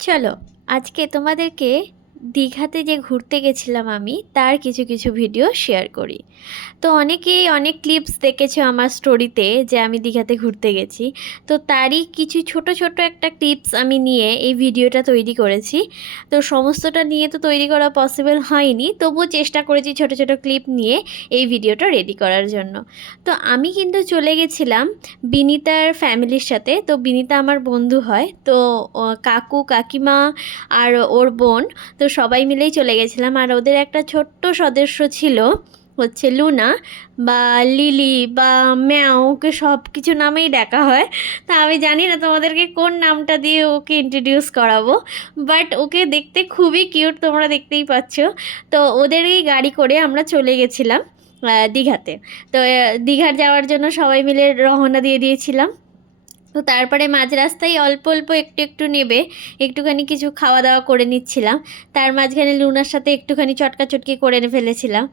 চলো আজকে তোমাদেরকে দীঘাতে যে ঘুরতে গেছিলাম আমি তার কিছু কিছু ভিডিও শেয়ার করি। তো অনেকেই অনেক ক্লিপস দেখেছো আমার স্টোরিতে যে আমি দীঘাতে ঘুরতে গেছি। তো তারই কিছু ছোট ছোট একটা ক্লিপস আমি নিয়ে এই ভিডিওটা তৈরি করেছি। তো সমস্তটা নিয়ে তো তৈরি করা পসিবল হয়নি, তবুও চেষ্টা করেছি ছোট ছোট ক্লিপ নিয়ে এই ভিডিওটা রেডি করার জন্য। তো আমি কিন্তু চলে গেছিলাম বিনিতার ফ্যামিলির সাথে। তো বিনিতা আমার বন্ধু হয়, তো কাকু কাকিমা আর ওর বোন, তো সবাই মিলেই চলে গেছিলাম। আর ওদের একটা ছোট্ট সদস্য ছিল হচ্ছে লুনা বা লিলি বা ম্যাও, ওকে সব কিছু নামেই ডাকা হয়। তা আমি জানি না তোমাদেরকে কোন নামটা দিয়ে ওকে ইন্ট্রোডিউস করাবো, বাট ওকে দেখতে খুবই কিউট, তোমরা দেখতেই পাচ্ছ। তো ওদেরই গাড়ি করে আমরা চলে গেছিলাম দীঘাতে। তো দীঘার যাওয়ার জন্য সবাই মিলে রওনা দিয়ে দিয়েছিলাম। তো তারপরে মাঝ রাস্তায় অল্প অল্প একটু একটু নেবে একটুখানি কিছু খাওয়া দাওয়া করে নিচ্ছিলাম। তার মাঝখানে লুনার সাথে একটুখানি চটকাচটকি করে ফেলেছিলাম।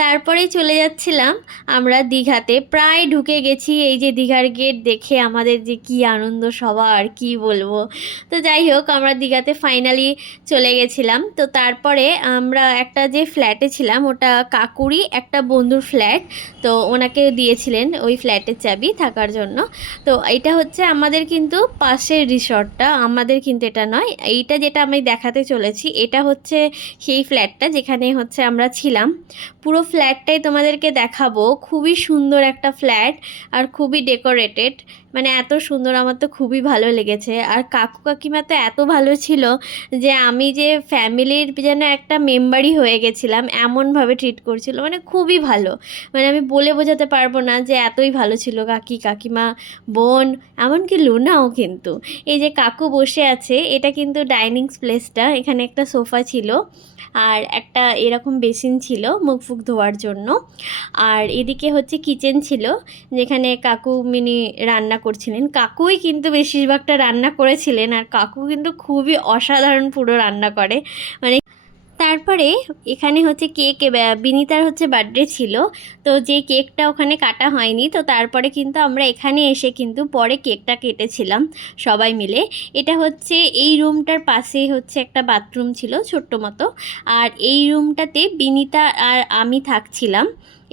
তারপরেই চলে যাচ্ছিলাম আমরা দীঘাতে, প্রায় ঢুকে গেছি। এই যে দীঘার গেট দেখে আমাদের যে কি আনন্দ সবার, কি বলবো। তো যাই হোক, আমরা দীঘাতে ফাইনালি চলে গেছিলাম। তো তারপরে আমরা একটা যে ফ্ল্যাটে ছিলাম, ওটা কাকুরই একটা বন্ধুর ফ্ল্যাট। তো ওনাকে দিয়েছিলেন ওই ফ্ল্যাটের চাবি থাকার জন্য। তো এটা হচ্ছে আমাদের কিন্তু পাশের রিসর্টটা, আমাদের কিন্তু এটা নয়। এইটা যেটা আমি দেখাতে চলেছি এটা হচ্ছে সেই ফ্ল্যাটটা যেখানে হচ্ছে আমরা ছিলাম। পুরো ফ্ল্যাটটাই তোমাদেরকে দেখাবো। খুবই সুন্দর একটা ফ্ল্যাট আর খুবই ডেকোরেটেড, মানে এত সুন্দর, আমার তো খুবই ভালো লেগেছে। আর কাকু কাকিমা তো এত ভালো ছিল যে আমি যে ফ্যামিলির যেন একটা মেম্বারই হয়ে গেছিলাম, এমনভাবে ট্রিট করছিল, মানে খুবই ভালো। মানে আমি বলে বোঝাতে পারবো না যে এতই ভালো ছিল কাকি কাকিমা, বোন, এমনকি লুনাও। কিন্তু এই যে কাকু বসে আছে, এটা কিন্তু ডাইনিং প্লেসটা, এখানে একটা সোফা ছিল আর একটা এরকম বেসিন ছিল মুখ ফুক ধোয়ার জন্য। আর এদিকে হচ্ছে কিচেন ছিল যেখানে কাকু মিনি রান্না করছিলেন। কাকুই কিন্তু বেশিরভাগটা রান্না করেছিলেন, আর কাকু কিন্তু খুবই অসাধারণ পুরো রান্না করে। মানে তারপরে এখানে হচ্ছে কেক, বিনিতার হচ্ছে বার্থডে ছিল, তো যে কেকটা ওখানে কাটা হয়নি। তো তারপরে কিন্তু আমরা এখানে এসে কিন্তু পরে কেকটা কেটেছিলাম সবাই মিলে। এটা হচ্ছে এই রুমটার পাশে হচ্ছে একটা বাথরুম ছিল ছোট্ট মতো, আর এই রুমটাতে বিনিতা আর আমি থাকছিলাম।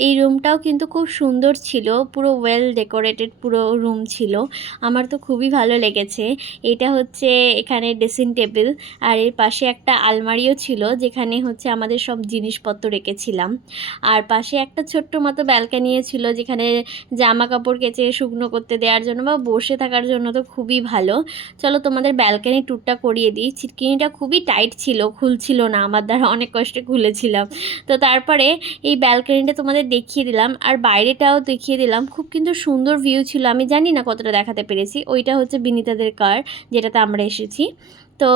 এই রুমটাও কিন্তু খুব সুন্দর ছিল, পুরো ওয়েল ডেকোরেটেড পুরো রুম ছিল, আমার তো খুবই ভালো লেগেছে। এটা হচ্ছে এখানে ড্রেসিং টেবিল, আর এর পাশে একটা আলমারিও ছিল যেখানে হচ্ছে আমাদের সব জিনিসপত্র রেখেছিলাম। আর পাশে একটা ছোট্ট মতো ব্যালকানিও ছিল যেখানে জামা কাপড় কেচে শুকনো করতে দেওয়ার জন্য বা বসে থাকার জন্য তো খুবই ভালো। চলো তোমাদের ব্যালকানি ট্যুরটা করিয়ে দিই। ছিটকিনিটা খুবই টাইট ছিল, খুলছিল না, আমার দ্বারা অনেক কষ্টে খুলেছিলাম। তো তারপরে এই ব্যালকানিটা তোমাদের দেখিয়ে দিলাম, আর বাইরেটাও দেখিয়ে দিলাম। খুব কিন্তু সুন্দর ভিউ ছিল, আমি জানি না কতটা দেখাতে পেরেছি। ওইটা হচ্ছে বিনিতাদের কার যেটাতে আমরা এসেছি। তো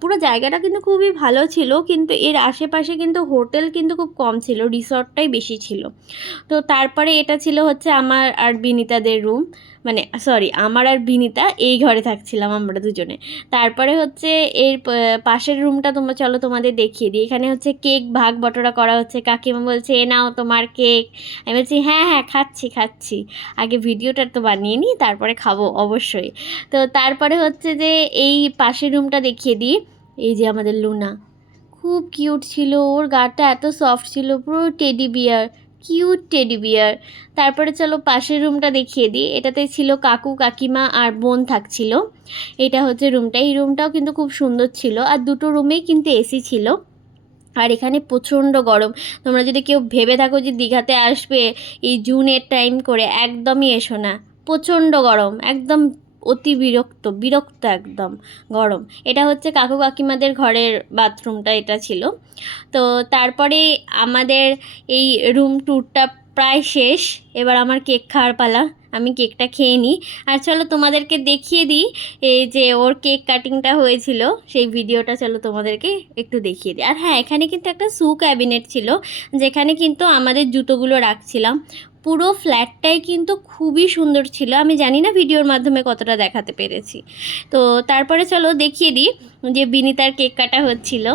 পুরো জায়গাটা কিন্তু খুবই ভালো ছিল, কিন্তু এর আশেপাশে কিন্তু হোটেল কিন্তু খুব কম ছিল, রিসর্টটাই বেশি ছিল। তো তারপরে এটা ছিল হচ্ছে আমার আর বিনিতাদের রুম, মানে সরি, আমার আর বিনিতা এই ঘরে থাকছিলাম আমরা দুজনে। তারপরে হচ্ছে এর পাশের রুমটা তোমরা চলো তোমাদের দেখিয়ে দিই। এখানে হচ্ছে কেক ভাগ বটরা করা হচ্ছে, কাকিমা বলছে এ নাও তোমার কেক। আমি বলছি হ্যাঁ হ্যাঁ খাচ্ছি খাচ্ছি, আগে ভিডিওটা তো বানিয়ে নিই তারপরে খাবো অবশ্যই। তো তারপরে হচ্ছে যে এই পাশের রুমটা দেখিয়ে দিই। এই যে আমাদের লুনা, খুব কিউট ছিল, ওর গাটা এত সফট ছিল, পুরো teddy bear, cute teddy bear. তারপরে চলো পাশের রুমটা দেখিয়ে দিই। এটাতে ছিল কাকু কাকিমা আর বোন থাকছিল। এটা হচ্ছে রুমটা, এই রুমটাও কিন্তু খুব সুন্দর ছিল, আর দুটো রুমেই কিন্তু এসি ছিল। আর এখানে প্রচণ্ড গরম, তোমরা যদি কেউ ভেবে থাকো যে দীঘাতে আসবে এই জুনের টাইম করে, একদমই এসো না। প্রচণ্ড গরম, একদম অতি বিরক্ত বিরক্ত একদম গরম। এটা হচ্ছে কাকু কাকিমাদের ঘরের বাথরুমটা, এটা ছিল। তো তারপরে আমাদের এই রুম ট্যুরটা প্রায় শেষ। এবার আমার কেক খাওয়ার পালা, আমি কেকটা খেয়ে নিই। আর চলো তোমাদেরকে দেখিয়ে দিই এই যে ওর কেক কাটিংটা হয়েছিল, সেই ভিডিওটা চলো তোমাদেরকে একটু দেখিয়ে দিই। আর হ্যাঁ, এখানে কিন্তু একটা শু ক্যাবিনেট ছিল যেখানে কিন্তু আমাদের জুতোগুলো রাখছিলাম। পুরো ফ্ল্যাটটাই কিন্তু খুবই সুন্দর ছিল, আমি জানি না ভিডিওর মাধ্যমে কতটা দেখাতে পেরেছি। তো তারপরে চলো দেখিয়ে দিই যে বিনিতার কেক কাটা হচ্ছিল।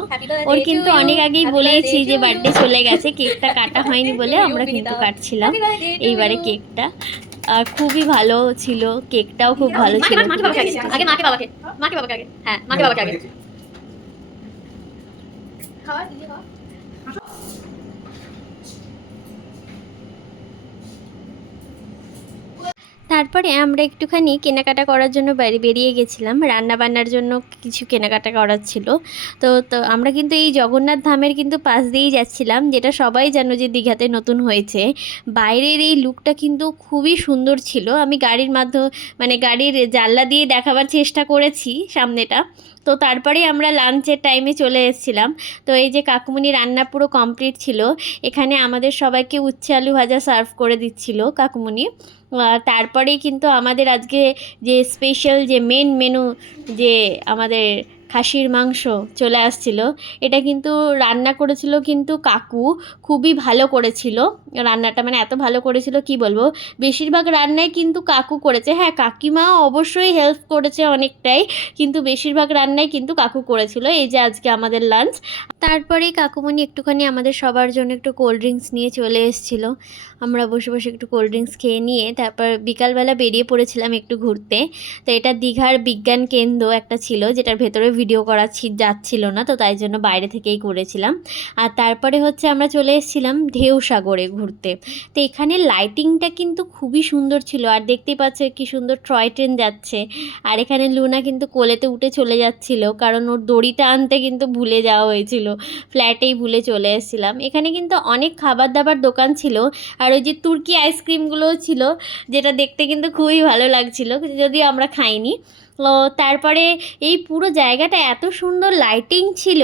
ওর কিন্তু অনেক আগেই বলেইছি যে বার্থডে চলে গেছে, কেকটা কাটা হয়নি বলে আমরা কিন্তু কাটছিলাম এইবারে কেকটা। আর খুবই ভালো ছিল, কেকটাও খুব ভালো ছিল। আগে মাকে বাবাকে, মাকে বাবাকে আগে, হ্যাঁ মাকে বাবাকে আগে। তারপরে আমরা একটুখানি কেনাকাটা করার জন্য বেরিয়ে গেছিলাম, রান্নাবান্নার জন্য কিছু কেনাকাটা করার ছিল। তো আমরা কিন্তু এই জগন্নাথ ধামের কিন্তু পাশ দিয়েই যাচ্ছিলাম, যেটা সবাই জানো যে দীঘাতে নতুন হয়েছে। বাইরের এই লুকটা কিন্তু খুবই সুন্দর ছিল। আমি গাড়ির জানলা দিয়ে দেখাবার চেষ্টা করেছি সামনেটা। তো তারপরে আমরা লাঞ্চের টাইমে চলে এসেছিলাম। তো এই যে কাকুমনি রান্না পুরো কমপ্লিট ছিল। এখানে আমাদের সবাইকে উচ্ছে আলু ভাজা সার্ভ করে দিচ্ছিল কাকুমনি। তারপরেই কিন্তু আমাদের আজকে যে স্পেশাল যে মেন মেনু, যে আমাদের খাসির মাংস চলে আসছিল। এটা কিন্তু রান্না করেছিল কিন্তু কাকু, খুবই ভালো করেছিল রান্নাটা, মানে এত ভালো করেছিল কি বলবো। বেশিরভাগ রান্নাই কিন্তু কাকু করেছে, হ্যাঁ কাকিমাও অবশ্যই হেল্প করেছে অনেকটাই, কিন্তু বেশিরভাগ রান্নাই কিন্তু কাকু করেছিল। এই যে আজকে আমাদের লাঞ্চ। তারপরেই কাকুমণি একটুখানি আমাদের সবার জন্য একটু কোল্ড ড্রিঙ্কস নিয়ে চলে এসেছিলো। আমরা বসে বসে একটু কোল্ড ড্রিঙ্কস খেয়ে নিয়ে তারপর বিকালবেলা বেরিয়ে পড়েছিলাম একটু ঘুরতে। তো এটা দীঘার বিজ্ঞান কেন্দ্র একটা ছিল, যেটার ভেতরে ভিডিও করা যাচ্ছিল না, তো তাই জন্য বাইরে থেকেই করেছিলাম। আর তারপরে হচ্ছে আমরা চলে এসেছিলাম ঢেউ সাগরে ঘুরতে। তো এখানে লাইটিংটা কিন্তু খুবই সুন্দর ছিল, আর দেখতেই পাচ্ছ কি সুন্দর টয় ট্রেন যাচ্ছে। আর এখানে লুনা কিন্তু কোলেতে উঠে চলে যাচ্ছিল, কারণ ওর দড়িটা আনতে কিন্তু ভুলে যাওয়া হয়েছিল, ফ্ল্যাটেই ভুলে চলে এসেছিলাম। এখানে কিন্তু অনেক খাবার দাবার দোকান ছিল, আর ওই যে তুর্কি আইসক্রিমগুলোও ছিল, যেটা দেখতে কিন্তু খুবই ভালো লাগছিল, যদিও আমরা খাইনি। ও তারপরে এই পুরো জায়গাটা এত সুন্দর লাইটিং ছিল,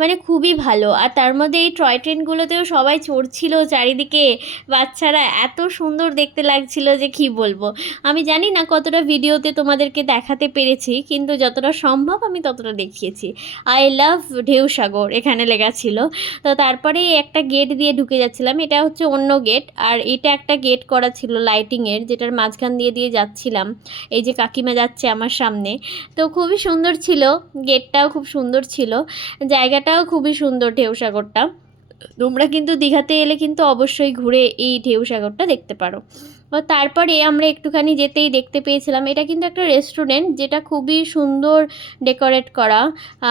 মানে খুবই ভালো। আর তার মধ্যে এই টয় ট্রেনগুলোতেও সবাই চড়ছিল চারিদিকে, বাচ্চারা এত সুন্দর দেখতে লাগছিল যে কি বলবো। আমি জানি না কতটা ভিডিওতে তোমাদেরকে দেখাতে পেরেছি, কিন্তু যতটা সম্ভব আমি ততটা দেখিয়েছি। আই লাভ ঢেউ সাগর এখানে লেখা ছিল। তো তারপরে একটা গেট দিয়ে ঢুকে যাচ্ছিলাম, এটা হচ্ছে অন্য গেট, আর এটা একটা গেট করা ছিল লাইটিংয়ের, যেটার মাঝখান দিয়ে দিয়ে যাচ্ছিলাম। এই যে কাকিমা যাচ্ছে আমার সামনে, তো খুবই সুন্দর ছিল, গেটটাও খুব সুন্দর ছিল, জায়গাটাও খুবই সুন্দর ঢেউ সাগরটা। তোমরা কিন্তু দীঘাতে এলে কিন্তু অবশ্যই ঘুরে এই ঢেউ সাগরটা দেখতে পারো। তারপরে আমরা একটুখানি যেতেই দেখতে পেয়েছিলাম, এটা কিন্তু একটা রেস্টুরেন্ট, যেটা খুবই সুন্দর ডেকোরেট করা,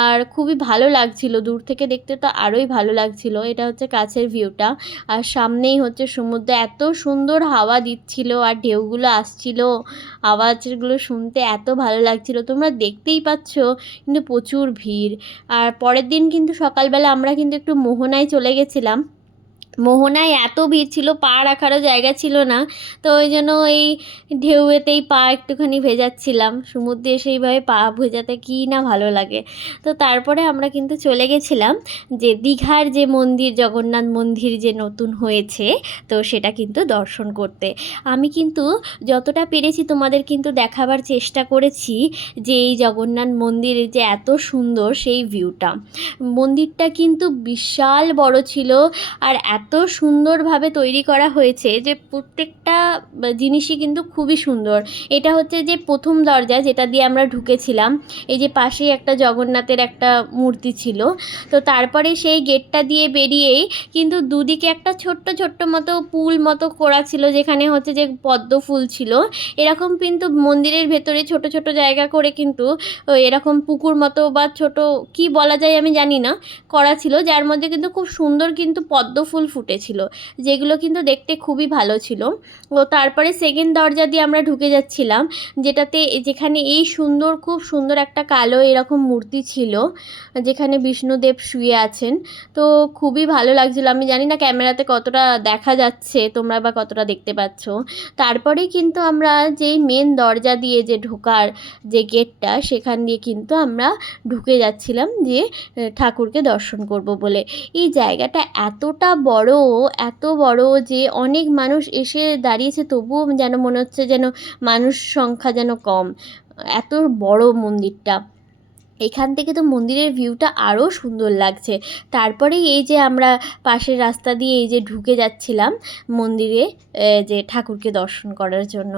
আর খুবই ভালো লাগছিল, দূর থেকে দেখতে তো আরোই ভালো লাগছিল। এটা হচ্ছে কাছের ভিউটা, আর সামনেই হচ্ছে সমুদ্র, এত সুন্দর হাওয়া দিচ্ছিল আর ঢেউগুলো আসছিল, আওয়াজগুলো শুনতে এত ভালো লাগছিল, তোমরা দেখতেই পাচ্ছ। কিন্তু প্রচুর ভিড়। আর পরের দিন কিন্তু সকালবেলা আমরা কিন্তু একটু মোহনায় চলে গেছিলাম। মোহনায় এত ভিড় ছিল, পা রাখারও জায়গা ছিল না। তো ওই জন্য এই ঢেউয়েতেই পা একটুখানি ভেজাচ্ছিলাম, সমুদ্রে সেইভাবে পা ভেজাতে কী না ভালো লাগে। তো তারপরে আমরা কিন্তু চলে গেছিলাম যে দীঘার যে মন্দির, জগন্নাথ মন্দির যে নতুন হয়েছে, তো সেটা কিন্তু দর্শন করতে। আমি কিন্তু যতটা পেরেছি তোমাদের কিন্তু দেখাবার চেষ্টা করেছি যে এই জগন্নাথ মন্দিরের যে এত সুন্দর সেই ভিউটা। মন্দিরটা কিন্তু বিশাল বড় ছিল, আর এত সুন্দরভাবে তৈরি করা হয়েছে যে প্রত্যেকটা জিনিসই কিন্তু খুবই সুন্দর। এটা হচ্ছে যে প্রথম দরজা, যেটা দিয়ে আমরা ঢুকেছিলাম। এই যে পাশেই একটা জগন্নাথের একটা মূর্তি ছিল। তো তারপরে সেই গেটটা দিয়ে বেরিয়েই কিন্তু দুদিকে একটা ছোট্ট ছোট্ট মতো পুল মতো করা ছিল, যেখানে হচ্ছে যে পদ্ম ফুল ছিল। এরকম কিন্তু মন্দিরের ভেতরে ছোট ছোট জায়গা করে কিন্তু এরকম পুকুর মতো বা ছোট কি বলা যায় আমি জানি না, করা ছিল, যার মধ্যে কিন্তু খুব সুন্দর কিন্তু পদ্ম ফুল ফুটেছিল, যেগুলো কিন্তু দেখতে খুবই ভালো ছিল। ও তারপরে সেকেন্ড দরজা দিয়ে আমরা ঢুকে যাচ্ছিলাম, যেখানে এই সুন্দর, খুব সুন্দর একটা কালো এরকম মূর্তি ছিল, যেখানে বিষ্ণুদেব শুয়ে আছেন। তো খুবই ভালো লাগছিল, আমি জানি না ক্যামেরাতে কতটা দেখা যাচ্ছে, তোমরা বা কতটা দেখতে পাচ্ছ। তারপরে কিন্তু আমরা যেই মেন দরজা দিয়ে যে ঢোকার যে গেটটা, সেখান দিয়ে কিন্তু আমরা ঢুকে যাচ্ছিলাম যে ঠাকুরকে দর্শন করব বলে। এই জায়গাটা এতটা বড়, এত বড় যে অনেক মানুষ এসে দাঁড়িয়েছে, তবুও যেন মনে হচ্ছে যেন মানুষ সংখ্যা যেন কম, এত বড় মন্দিরটা। এখান থেকে তো মন্দিরের ভিউটা আরও সুন্দর লাগছে। তারপরে এই যে আমরা পাশের রাস্তা দিয়ে এই যে ঢুকে যাচ্ছিলাম মন্দিরে, যে ঠাকুরকে দর্শন করার জন্য।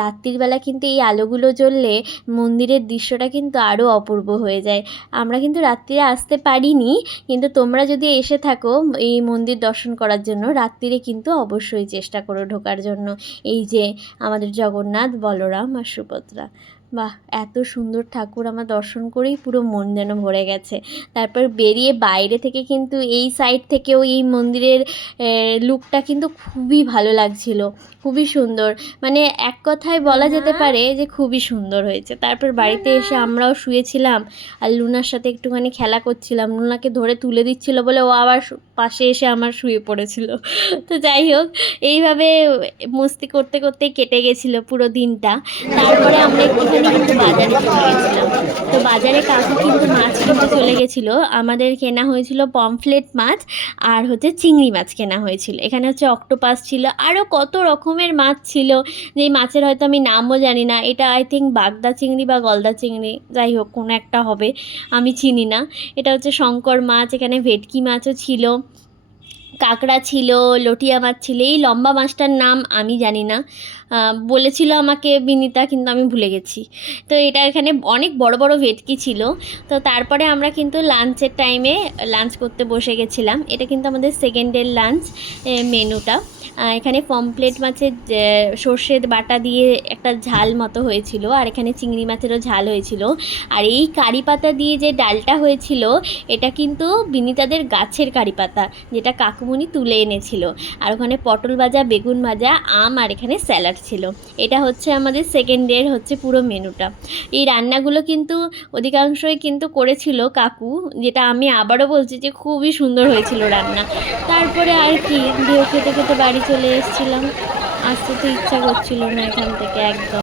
রাত্রিবেলা কিন্তু এই আলোগুলো জ্বললে মন্দিরের দৃশ্যটা কিন্তু আরও অপূর্ব হয়ে যায়। আমরা কিন্তু রাত্রিরে আসতে পারিনি, কিন্তু তোমরা যদি এসে থাকো এই মন্দির দর্শন করার জন্য, রাত্রিরে কিন্তু অবশ্যই চেষ্টা করো ঢোকার জন্য। এই যে আমাদের জগন্নাথ, বলরাম আর সুভদ্রা, বাহ! এত সুন্দর ঠাকুর আমার দর্শন করেই পুরো মন যেন ভরে গেছে। তারপর বেরিয়ে বাইরে থেকে কিন্তু এই সাইড থেকেও এই মন্দিরের লুকটা কিন্তু খুবই ভালো লাগছিল, খুবই সুন্দর। মানে এক কথায় বলা যেতে পারে যে খুবই সুন্দর হয়েছে। তারপর বাড়িতে এসে আমরাও শুয়েছিলাম আর লুনার সাথে একটুখানি খেলা করছিলাম। লুনাকে ধরে তুলে দিচ্ছিল বলে ও আবার পাশে এসে আমার শুয়ে পড়েছিল। তো যাই হোক, এইভাবে মস্তি করতে করতেই কেটে গেছিলো পুরো দিনটা। তারপরে আমরা একটুখানি কিন্তু বাজারে চলে গেছিলাম। তো বাজারে কাকু কিন্তু মাছ কিনতে চলে গেছিলো। আমাদের কেনা হয়েছিল পমফ্লেট মাছ আর হচ্ছে চিংড়ি মাছ কেনা হয়েছিল। এখানে হচ্ছে অক্টোপাস ছিল, আরও কত রকমের মাছ ছিল, যেই মাছের হয়তো আমি নামও জানি না। এটা আই থিঙ্ক বাগদা চিংড়ি বা গলদা চিংড়ি, যাই হোক কোনো একটা হবে, আমি চিনি না। এটা হচ্ছে শঙ্কর মাছ, এখানে ভেটকি মাছও ছিল, কাঁকড়া ছিল, লটিয়া মাছ ছিল। এই লম্বা মাছটার নাম আমি জানি না, বলেছিল আমাকে বিনিতা, কিন্তু আমি ভুলে গেছি। তো এটা এখানে অনেক বড় বড় ভেটকি ছিল। তো তারপরে আমরা কিন্তু লাঞ্চের টাইমে লাঞ্চ করতে বসে গেছিলাম। এটা কিন্তু আমাদের সেকেন্ড ডের লাঞ্চ মেনুটা। এখানে পমফ্লেট মাছের সর্ষের বাটা দিয়ে একটা ঝাল মতো হয়েছিল, আর এখানে চিংড়ি মাছেরও ঝাল হয়েছিল। আর এই কারি পাতা দিয়ে যে ডালটা হয়েছিল, এটা কিন্তু বিনিতাদের গাছের কারি পাতা, যেটা কাকুমণি তুলে এনেছিল। আর ওখানে পটল ভাজা, বেগুন ভাজা, আম, আর এখানে স্যালাড ছিল। এটা হচ্ছে আমাদের সেকেন্ড ডের হচ্ছে পুরো মেনুটা। এই রান্নাগুলো কিন্তু অধিকাংশই কিন্তু করেছিল কাকু, যেটা আমি আবারও বলছি যে খুবই সুন্দর হয়েছিল রান্না। তারপরে আর কি ঢেউ খেতে খেতে বাড়ি চলে এসেছিলাম। আসতে তো ইচ্ছা করছিল না এখান থেকে একদম।